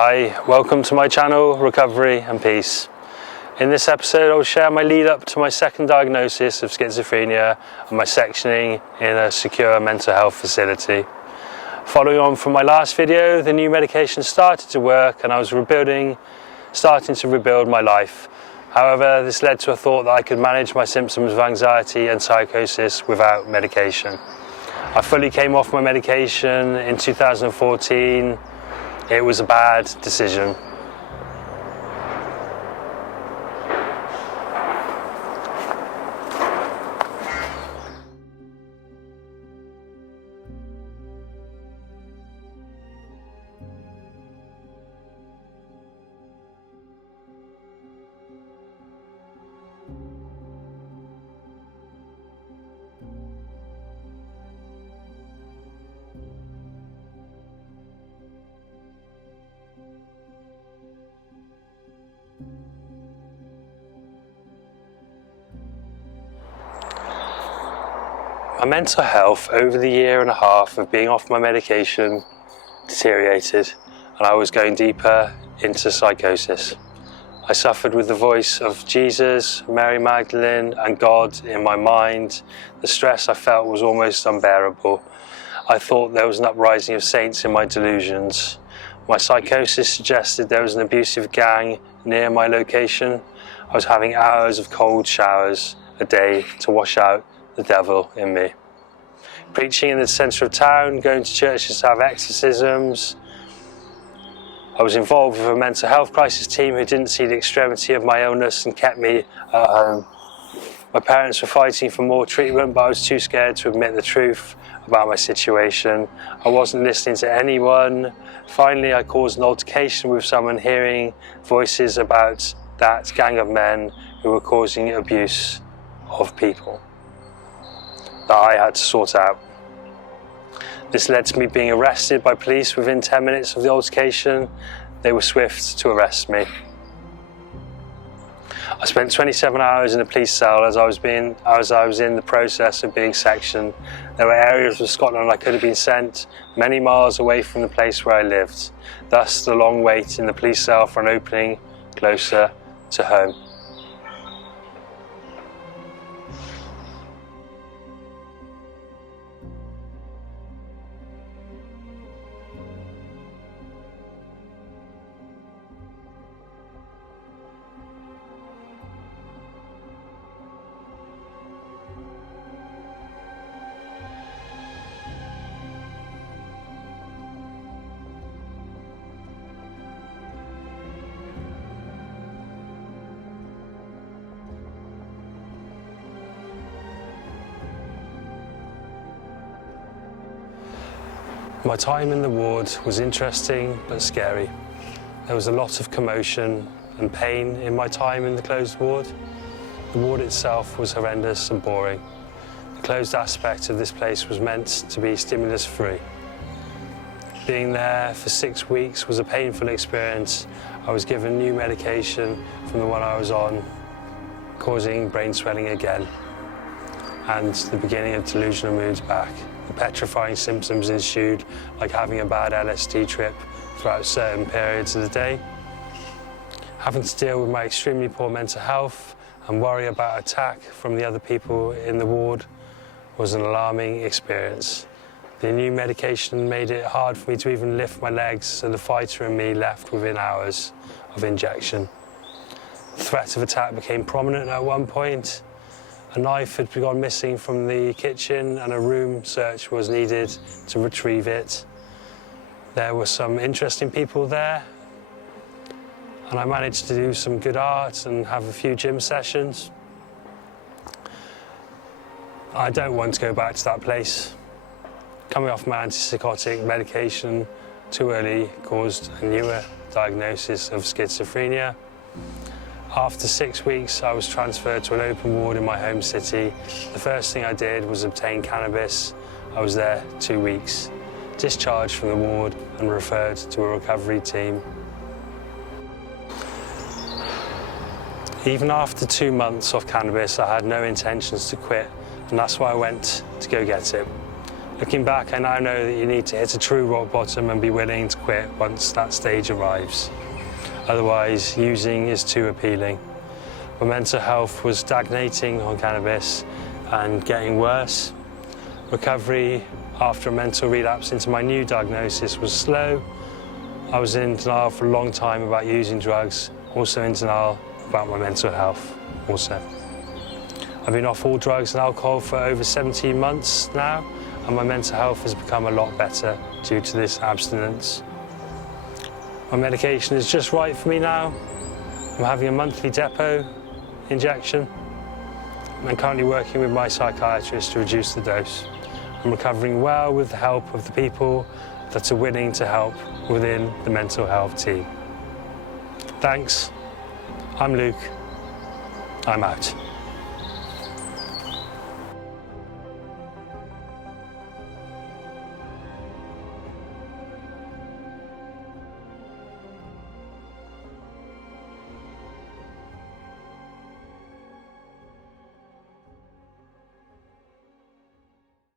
Hi, welcome to my channel, Recovery and Peace. In this episode I'll share my lead up to my second diagnosis of schizophrenia and my sectioning in a secure mental health facility. Following on from my last video, the new medication started to work and I was starting to rebuild my life. However, this led to a thought that I could manage my symptoms of anxiety and psychosis without medication. I fully came off my medication in 2014. It was a bad decision. My mental health over the year and a half of being off my medication deteriorated and I was going deeper into psychosis. I suffered with the voice of Jesus, Mary Magdalene and God in my mind. The stress I felt was almost unbearable. I thought there was an uprising of saints in my delusions. My psychosis suggested there was an abusive gang near my location. I was having hours of cold showers a day to wash out the devil in me. Preaching in the centre of town, going to churches to have exorcisms. I was involved with a mental health crisis team who didn't see the extremity of my illness and kept me at home. My parents were fighting for more treatment, but I was too scared to admit the truth about my situation. I wasn't listening to anyone. Finally, I caused an altercation with someone, hearing voices about that gang of men who were causing abuse of people that I had to sort out. This led to me being arrested by police within 10 minutes of the altercation. They were swift to arrest me. I spent 27 hours in a police cell as I was in the process of being sectioned. There were areas of Scotland I could have been sent many miles away from the place where I lived. Thus the long wait in the police cell for an opening closer to home. My time in the ward was interesting but scary. There was a lot of commotion and pain in my time in the closed ward. The ward itself was horrendous and boring. The closed aspect of this place was meant to be stimulus-free. Being there for 6 weeks was a painful experience. I was given new medication from the one I was on, causing brain swelling again, and the beginning of delusional moods back. The petrifying symptoms ensued, like having a bad LSD trip throughout certain periods of the day. Having to deal with my extremely poor mental health and worry about attack from the other people in the ward was an alarming experience. The new medication made it hard for me to even lift my legs, so the fighter in me left within hours of injection. The threat of attack became prominent at one point. A knife had gone missing from the kitchen and a room search was needed to retrieve it. There were some interesting people there and I managed to do some good art and have a few gym sessions. I don't want to go back to that place. Coming off my antipsychotic medication too early caused a newer diagnosis of schizophrenia. After 6 weeks, I was transferred to an open ward in my home city. The first thing I did was obtain cannabis. I was there 2 weeks, discharged from the ward and referred to a recovery team. Even after 2 months off cannabis, I had no intentions to quit, and that's why I went to go get it. Looking back, I now know that you need to hit a true rock bottom and be willing to quit once that stage arrives. Otherwise, using is too appealing. My mental health was stagnating on cannabis and getting worse. Recovery after a mental relapse into my new diagnosis was slow. I was in denial for a long time about using drugs, also in denial about my mental health also. I've been off all drugs and alcohol for over 17 months now, and my mental health has become a lot better due to this abstinence. My medication is just right for me now. I'm having a monthly depot injection. I'm currently working with my psychiatrist to reduce the dose. I'm recovering well with the help of the people that are willing to help within the mental health team. Thanks. I'm Luke. I'm out.